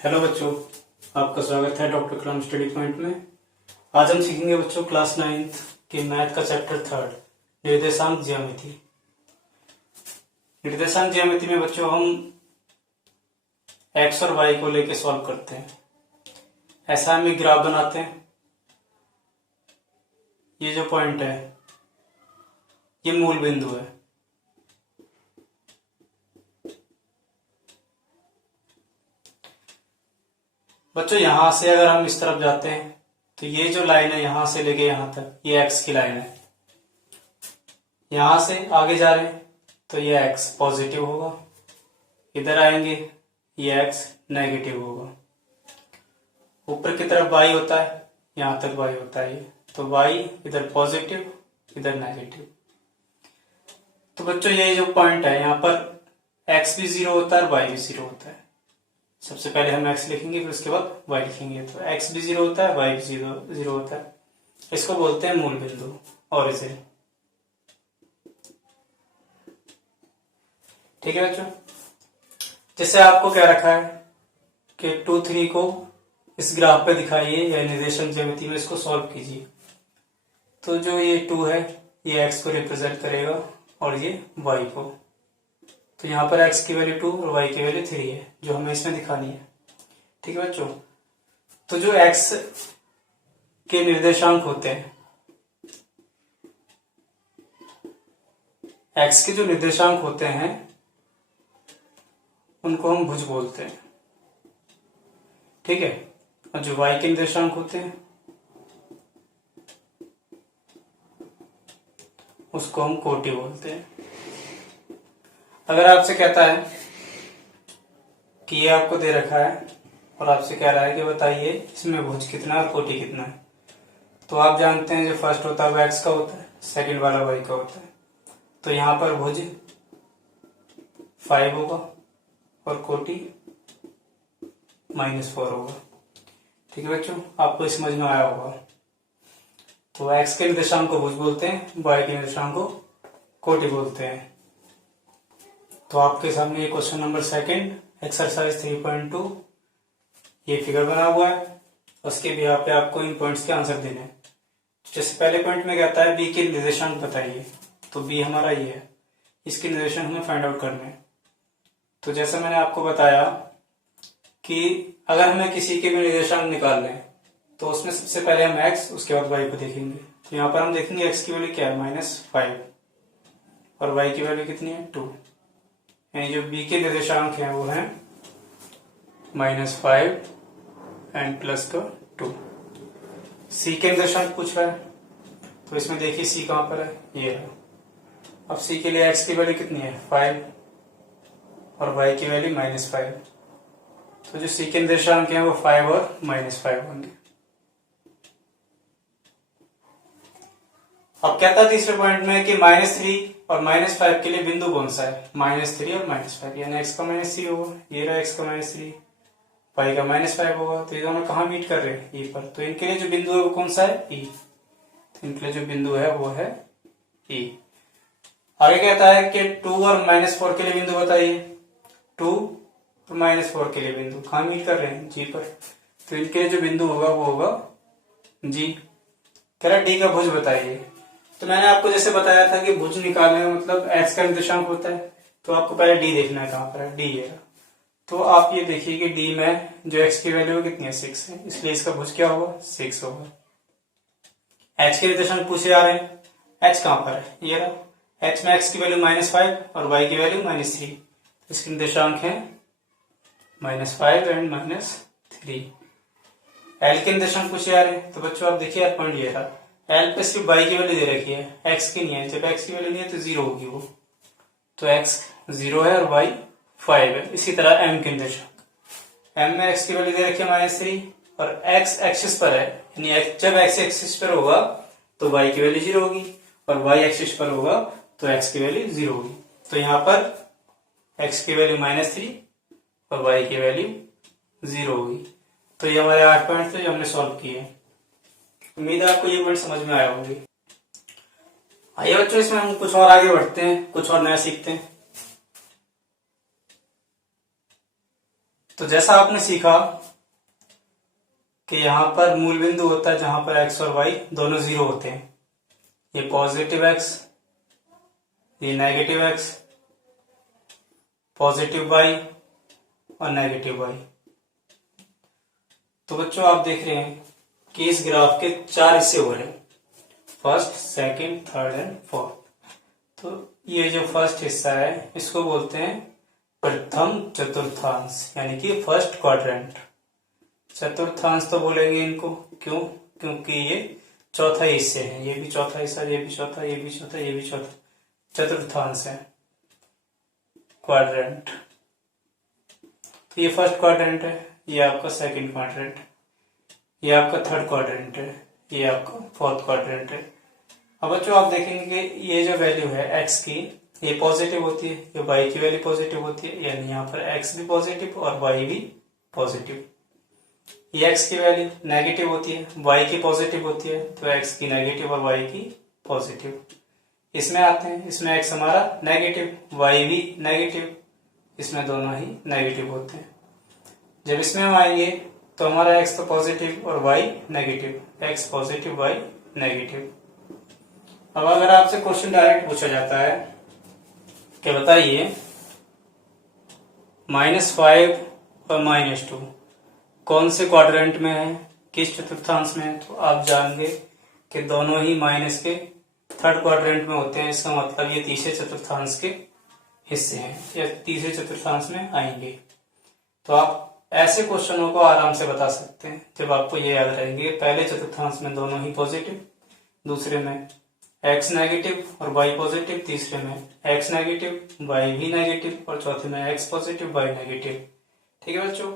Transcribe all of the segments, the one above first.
Hello बच्चों, आपका स्वागत है डॉक्टर कलाम स्टडी पॉइंट में। आज हम सीखेंगे बच्चों क्लास 9th के मैथ का चैप्टर 3 निर्देशांक ज्यामिति। निर्देशांक ज्यामिति में बच्चों हम एक्स और वाई को लेके सॉल्व करते हैं। ऐसा हम एक ग्राफ बनाते हैं। ये जो पॉइंट है ये मूल बिंदु है। बच्चों यहां से अगर हम इस तरफ जाते हैं तो ये जो लाइन है यहां से लेके यहां तक ये एक्स की लाइन है। यहां से आगे जा रहे हैं तो ये एक्स पॉजिटिव होगा, इधर आएंगे ये एक्स नेगेटिव होगा। ऊपर की तरफ वाई होता है, यहां तक वाई होता है ये, तो वाई इधर पॉजिटिव इधर नेगेटिव। तो बच्चों ये जो पॉइंट है यहाँ पर एक्स भी 0 होता है और वाई भी 0 होता है। सबसे पहले हम x लिखेंगे फिर उसके बाद y लिखेंगे। तो x भी 0 होता है, y भी 0 होता है। इसको बोलते हैं मूल बिंदु, ओरिजिन। ठीक है बच्चों, जैसे आपको क्या रखा है कि 2, 3 को इस ग्राफ पे दिखाइए या निर्देशांक ज्यामिति में इसको सॉल्व कीजिए। तो जो ये 2 है ये x को रिप्रेजेंट करेगा और ये y को। तो यहाँ पर x की वैल्यू 2 और y की वैल्यू 3 है जो हमें इसमें दिखानी है। ठीक है बच्चों, तो जो x के निर्देशांक होते हैं, x के जो निर्देशांक होते हैं उनको हम भुज बोलते हैं। ठीक है, और जो y के निर्देशांक होते हैं उसको हम कोटि बोलते हैं। अगर आपसे कहता है कि ये आपको दे रखा है और आपसे कह रहा है कि बताइए इसमें भुज कितना और कोटि कितना है, तो आप जानते हैं जो फर्स्ट होता है वो एक्स का होता है, सेकंड वाला वाई का होता है। तो यहाँ पर भुज 5 होगा और कोटि -4 होगा। ठीक है बच्चों, आपको समझ में आया होगा। तो एक्स के निर्देशांक को भुज बोलते हैं, वाई के निर्देशांक को कोटि बोलते हैं। तो आपके सामने ये क्वेश्चन नंबर 2 एक्सरसाइज 3.2 ये फिगर बना हुआ है। उसके भी यहाँ पे आपको इन पॉइंट्स के आंसर देने हैं। जैसे पहले पॉइंट में कहता है बी के निर्देशांक बताइए, तो बी हमारा ये है, इसके निर्देशांक हमें फाइंड आउट करने हैं। तो जैसा मैंने आपको बताया कि अगर हमें किसी के भी निर्देशांक निकाल लें तो उसमें सबसे पहले हम एक्स उसके बाद वाई को देखेंगे। तो यहाँ पर हम देखेंगे एक्स की वैल्यू क्या है -5 और वाई की वैल्यू कितनी है 2। यानी जो बी के निर्देशांक हैं वो हैं -5 एंड +2। सी के निर्देशांक पूछ रहा है, तो इसमें देखिए सी कहां पर है, ये है। अब सी के लिए एक्स की वैल्यू कितनी है 5 और वाई की वैल्यू -5। तो जो सी के निर्देशांक हैं वो 5 और -5 होंगे। अब क्या था तीसरे पॉइंट में कि -3 और -5 के लिए बिंदु कौन सा है, -3 और -5, यानी x का -3 होगा, ये रहा x का -3, y का -5 होगा। तो ये दोनों कहाँ मीट कर रहे हैं, e पर। तो इनके लिए जो बिंदु है वो कौन सा है, e। तो इनके लिए जो बिंदु है वो है e। आगे कहता है कि 2 और -4 के लिए बिंदु बताइए। 2 और -4 के लिए बिंदु कहाँ मीट कर रहे हैं, g पर। तो इनके लिए जो बिंदु होगा वो होगा g। कह रहा d का भुज बताइए। तो मैंने आपको जैसे बताया था कि भुज निकालने का मतलब x का निर्देशांक होता है, तो आपको पहले d देखना है कहां पर है, d है। तो आप ये देखिए कि d में जो x की वैल्यू है कितनी है 6 है, इसलिए इसका भुज क्या होगा 6 होगा। h के निर्देशांक पूछे जा रहे हैं, h कहां पर है, ये रहा। h में x की वैल्यू -5 और y की वैल्यू -3, इसके निर्देशांक है -5 एंड -3। l के निर्देशांक पूछे जा रहे हैं, तो बच्चों आप देखिए यार पॉइंट ये रहा, एल पे सिर्फ y की वैल्यू दे रखी है, x की नहीं है। जब x की वैल्यू नहीं है तो 0 होगी वो, तो x 0 है और y 5 है। इसी तरह m के निर्देशांक, m में x की वैल्यू दे रखी है -3 और x एक्सिस पर है, यानी जब x एक्सिस पर होगा तो y की वैल्यू 0 होगी और y एक्सिस पर होगा तो x की वैल्यू 0 होगी। तो यहाँ पर x की वैल्यू -3 और y की वैल्यू 0 होगी। तो ये हमारे 8 पॉइंट थे जो हमने सॉल्व किए। उम्मीद है आपको ये पॉइंट समझ में आया होंगे। आइए बच्चों इसमें हम कुछ और आगे बढ़ते हैं, कुछ और नया सीखते हैं। तो जैसा आपने सीखा कि यहाँ पर मूल बिंदु होता है जहां पर x और y दोनों जीरो होते हैं, ये पॉजिटिव x, ये नेगेटिव x, पॉजिटिव y और नेगेटिव y। तो बच्चों आप देख रहे हैं कि इस ग्राफ के 4 हिस्से हो रहे हैं, first, second, third and fourth. तो ये जो फर्स्ट हिस्सा है इसको बोलते हैं प्रथम चतुर्थांश, यानी कि फर्स्ट क्वाड्रेंट। चतुर्थांश तो बोलेंगे इनको, क्यों? क्योंकि ये चौथा हिस्से हैं, ये भी चौथा हिस्सा, ये भी चौथा, ये भी चौथा, ये भी चौथा, चतुर्थांश है, क्वाड्रेंट। तो ये फर्स्ट क्वाड्रेंट है, ये आपका सेकंड क्वाड्रेंट, ये आपका थर्ड क्वाड्रेंट है, ये आपका फोर्थ क्वाड्रेंट है। अब बच्चों आप देखेंगे कि ये जो वैल्यू है x की, ये पॉजिटिव होती है, ये y की वैल्यू पॉजिटिव होती है, यानी यहाँ पर x भी पॉजिटिव और y भी पॉजिटिव। ये x की वैल्यू नेगेटिव होती है, y की पॉजिटिव होती है, तो x की नेगेटिव और y की पॉजिटिव। इसमें आते हैं, इसमें x हमारा नेगेटिव, y भी नेगेटिव, इसमें दोनों ही नेगेटिव होते हैं। जब इसमें हम आएंगे तो हमारा x तो पॉजिटिव और y negative, x positive y negative. अब अगर आपसे क्वेश्चन डायरेक्ट पूछा जाता है कि बताइए -5 और -2 कौन से क्वाड्रेंट में है, किस चतुर्थांश में है, तो आप जानेंगे कि दोनों ही माइनस के थर्ड क्वाड्रेंट में होते हैं। इसका मतलब ये तीसरे चतुर्थांश के हिस्से हैं या तीसरे चतुर्थांश में आएंगे। तो आप ऐसे क्वेश्चनों को आराम से बता सकते हैं जब आपको ये याद रहेंगे पहले चतुर्थांश में दोनों ही पॉजिटिव, दूसरे में x नेगेटिव और y पॉजिटिव, तीसरे में x नेगेटिव y भी नेगेटिव और चौथे में x पॉजिटिव y नेगेटिव। ठीक है बच्चों,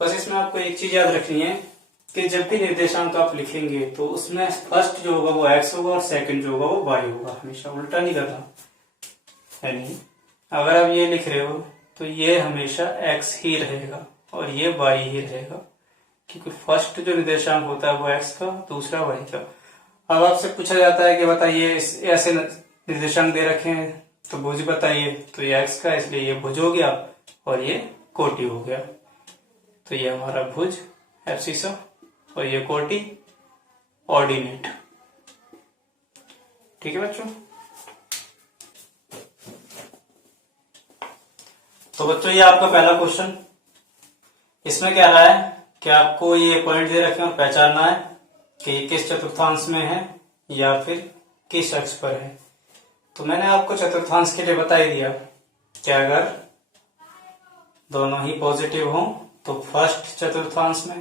बस इसमें आपको एक चीज याद रखनी है कि जब भी निर्देशांक आप लिखेंगे तो उसमें फर्स्ट जो होगा वो x होगा और सेकंड जो होगा वो y होगा, हमेशा उल्टा नहीं करना। यानी अगर आप ये लिख रहे हो तो ये हमेशा x ही रहेगा और ये y ही रहेगा, क्योंकि फर्स्ट जो निर्देशांक होता है वो x का, दूसरा y का। अब आपसे पूछा जाता है कि बताइए ऐसे निर्देशांक दे रखे हैं तो भुज बताइए, तो ये x का, इसलिए ये भुज हो गया और ये कोटि हो गया। तो ये हमारा भुज एब्सिसा और ये कोटि ऑर्डिनेट। ठीक है बच्चों, तो बच्चों ये आपका पहला क्वेश्चन। इसमें क्या रहा है कि आपको ये पॉइंट दे रखे हैं और पहचानना है कि किस चतुर्थांश में है या फिर किस अक्ष पर है। तो मैंने आपको चतुर्थांश के लिए बता ही दिया कि अगर दोनों ही पॉजिटिव हों तो फर्स्ट चतुर्थांश में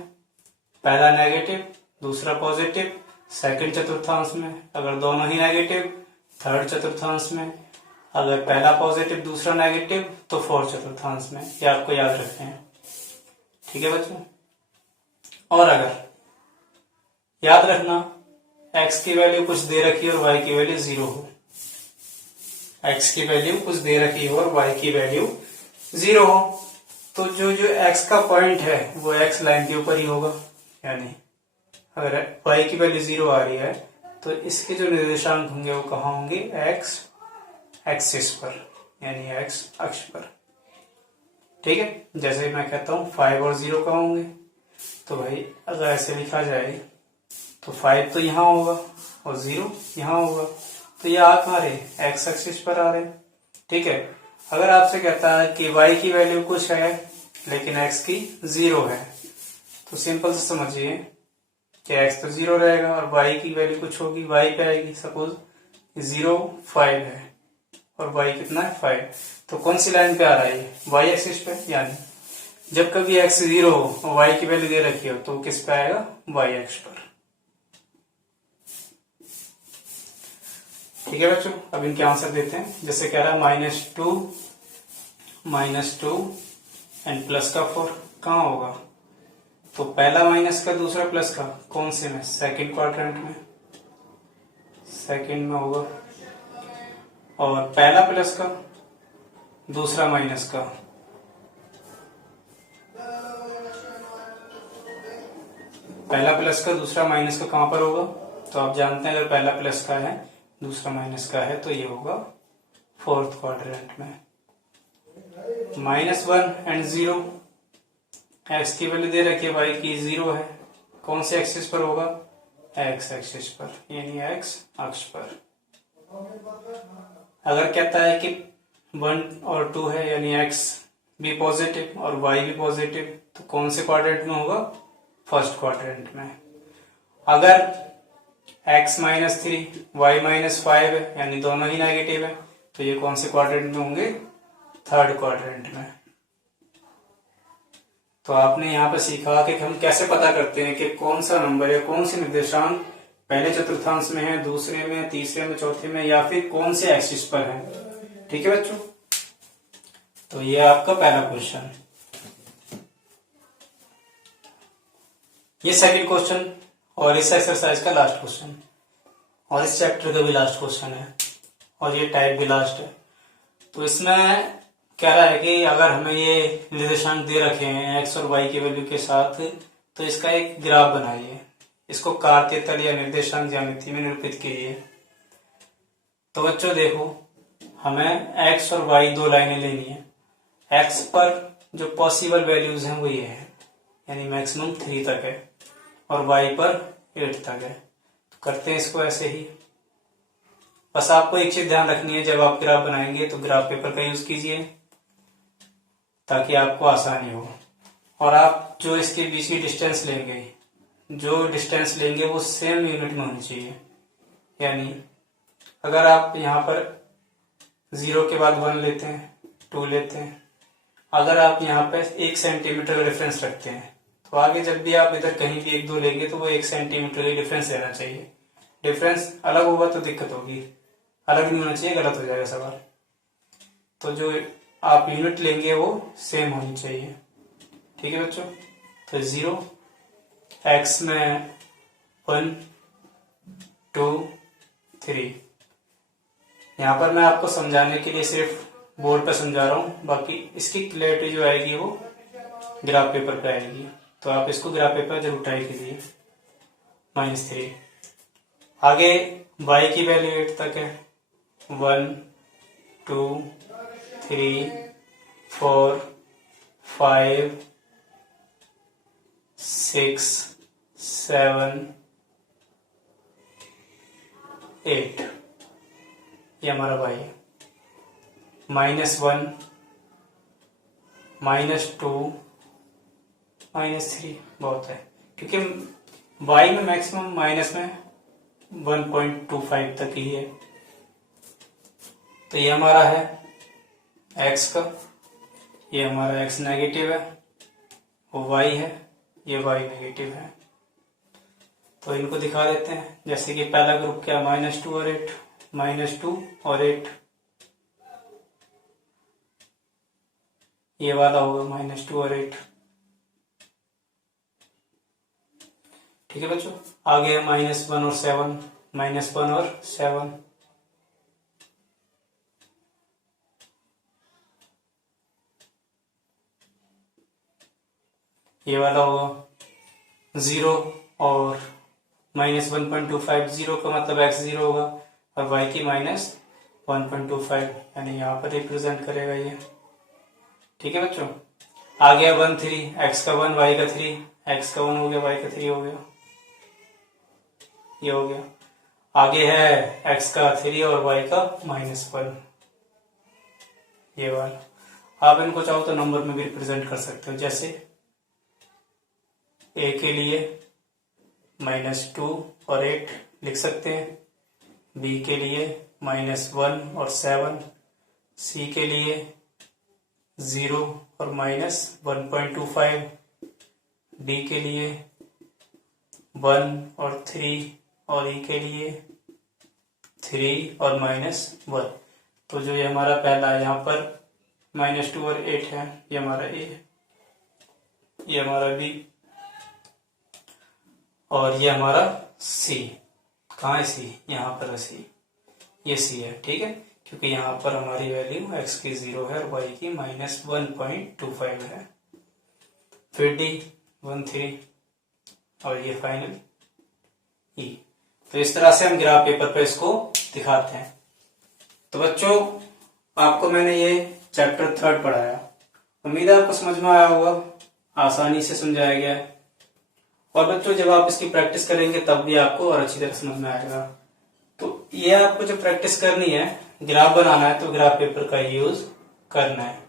पहला नेगेटिव दूसरा पॉजिटिव, सेकंड चतुर्थांश में अगर दोनों ही नेगेटिव थर्ड चतुर्थांश में, अगर पहला पॉजिटिव दूसरा नेगेटिव तो फोर्थ चतुर्थांश में। ये आपको याद रखना है। ठीक है बच्चों, और अगर याद रखना x की वैल्यू कुछ दे रखी और y की वैल्यू 0 हो, x की वैल्यू कुछ दे रखी हो और y की वैल्यू 0 हो, तो जो x का पॉइंट है वो x लाइन के ऊपर ही होगा। यानी अगर y की वैल्यू 0 आ रही है तो इसके जो निर्देशांक होंगे वो कहाँ होंगे, x एक्सिस पर, यानी x अक्ष पर। ठीक है, जैसे मैं कहता हूँ 5 और 0 कहाँ होंगे, तो भाई अगर ऐसे लिखा जाए तो 5 तो यहाँ होगा और 0 यहाँ होगा, तो ये आ कहाँ रहे, x एक्सिस पर आ रहे। ठीक है, अगर आपसे कहता है कि y की वैल्यू कुछ है लेकिन x की 0 है, तो सिंपल से समझिए कि x तो 0 रहेगा और y की वैल्यू कुछ होगी, y पे आएगी। सपोज 0 5 है और y कितना है 5, तो कौन सी लाइन पे आ रहा है ये, y एक्सिस पे। यानी जब कभी x 0 हो और y की वैल्यू दे रखी हो तो किस पे आएगा, y एक्स पर। ठीक है बच्चों, अब इनके आंसर देते हैं। जैसे कह रहा है -2 एंड प्लस का 4 कहाँ होगा, तो पहला माइनस का दूसरा प्लस का कौन से में, सेकंड क्वाड्रेंट में, सेकंड में होगा। और पहला प्लस का दूसरा माइनस का, पहला प्लस का दूसरा माइनस का कहां पर होगा, तो आप जानते हैं अगर पहला प्लस का है दूसरा माइनस का है तो ये होगा फोर्थ क्वाड्रेंट में। -1 एंड 0 एक्स की वैल्यू दे रखी है, वाई की 0 है। कौन से एक्सिस पर होगा? एक्स एक्सिस पर, यानी एक्स अक्ष पर। अगर कहता है कि 1 और 2 है, यानी एक्स भी पॉजिटिव और वाई भी पॉजिटिव, तो कौन से क्वाड्रेंट में होगा? फर्स्ट क्वाड्रेंट में। अगर x -3 y -5 है, यानी दोनों ही नेगेटिव है, तो ये कौन से क्वाड्रेंट में होंगे? थर्ड क्वाड्रेंट में। तो आपने यहाँ पे सीखा कि हम कैसे पता करते हैं कि कौन सा नंबर या कौन से निर्देशांक पहले चतुर्थांश में है, दूसरे में, तीसरे में, चौथे में, या फिर कौन से एक्सिस पर है। ठीक है बच्चों, तो ये आपका पहला क्वेश्चन। ये सेकंड क्वेश्चन और इस एक्सरसाइज का लास्ट क्वेश्चन और इस चैप्टर का भी लास्ट क्वेश्चन है और ये टाइप भी लास्ट है। तो इसमें कह रहा है कि अगर हमें ये निर्देशांक दे रखे हैं एक्स और वाई की वैल्यू के साथ, तो इसका एक ग्राफ बनाइए, इसको कार्तीय तल या निर्देशांक ज्यामिति में निरूपित कीजिए। तो बच्चों देखो, हमें एक्स और वाई दो लाइनें लेनी है। एक्स पर जो पॉसिबल वैल्यूज हैं वो ये है, यानी मैक्सिमम 3 तक है, और वाई पर 8 तक है। तो करते हैं इसको ऐसे ही। बस आपको एक चीज ध्यान रखनी है, जब आप ग्राफ बनाएंगे तो ग्राफ पेपर का यूज कीजिए ताकि आपको आसानी हो। और आप जो इसके बीच की डिस्टेंस लेंगे, वो सेम यूनिट में होनी चाहिए। यानी अगर आप यहाँ पर 0 के बाद 1 लेते हैं, 2 लेते हैं, अगर आप यहाँ पे 1 सेंटीमीटर का डिफरेंस रखते हैं, तो आगे जब भी आप इधर कहीं भी 1 2 लेंगे तो वो 1 सेंटीमीटर का डिफरेंस लेना चाहिए। डिफरेंस अलग होगा तो दिक्कत होगी, अलग नहीं होना चाहिए, गलत हो जाएगा सवाल। तो जो आप यूनिट लेंगे वो सेम होनी चाहिए। ठीक है बच्चों, तो 0 एक्स में 1 2 3। यहाँ पर मैं आपको समझाने के लिए सिर्फ बोर्ड पर समझा रहा हूँ, बाकी इसकी क्लैरिटी जो आएगी वो ग्राफ पेपर पे आएगी। तो आप इसको ग्राफ पेपर जरूर ट्राई कीजिए। -3। आगे y की वैल्यू 8 तक है। 1 2 3 4 5 6 7 8, ये हमारा y है। -1 -2 -3 बहुत है, क्योंकि y में मैक्सिमम माइनस में 1.25 तक ही है। तो ये हमारा है x का, ये हमारा x नेगेटिव है, वो y है, ये y नेगेटिव है। तो इनको दिखा देते हैं, जैसे कि पहला ग्रुप क्या, -2 और 8, -2 और 8, ये वाला होगा -2 और 8। ठीक है बच्चों, आगे है -1 और 7, -1 और 7। ये वाला होगा 0 और -1.25। 0 का मतलब x 0 होगा और y की -1.25, यानी यहाँ पर रिप्रेजेंट करेगा ये। ठीक है बच्चों, आ गया 1 3, x का 1 y का 3, x का 1 हो गया y का 3 हो गया, ये हो गया। आगे है x का 3 और y का -1, ये वाला। आप इनको चाहो तो नंबर में भी रिप्रेजेंट कर सकते हो, जैसे a के लिए -2 और 8 लिख सकते हैं, b के लिए -1 और 7, c के लिए 0 और -1.25, d के लिए 1 और 3 और e के लिए 3 और -1। तो जो ये हमारा पहला है, यहाँ पर -2 और 8 है, ये हमारा a, ये हमारा b और ये हमारा c। कहाँ है c? यहाँ पर है c, ये c है। ठीक है, क्योंकि यहाँ पर हमारी वैल्यू x की 0 है और y की -1.25 है। फिर d 1 3 और ये फाइनल e। तो इस तरह से हम ग्राफ पेपर पर इसको दिखाते हैं। तो बच्चों, आपको मैंने ये चैप्टर 3 पढ़ाया, उम्मीद है आपको समझ में आया होगा। आसानी से समझाया गया है। और बच्चों जब आप इसकी प्रैक्टिस करेंगे तब भी आपको और अच्छी तरह समझ में आएगा। तो ये आपको जो प्रैक्टिस करनी है, ग्राफ बनाना है तो ग्राफ पेपर का यूज करना है।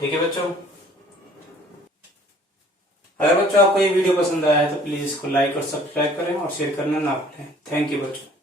ठीक है बच्चों। अगर बच्चों आपको ये वीडियो पसंद आया है तो प्लीज इसको लाइक और सब्सक्राइब करें और शेयर करना ना भूलें। थैंक यू बच्चों।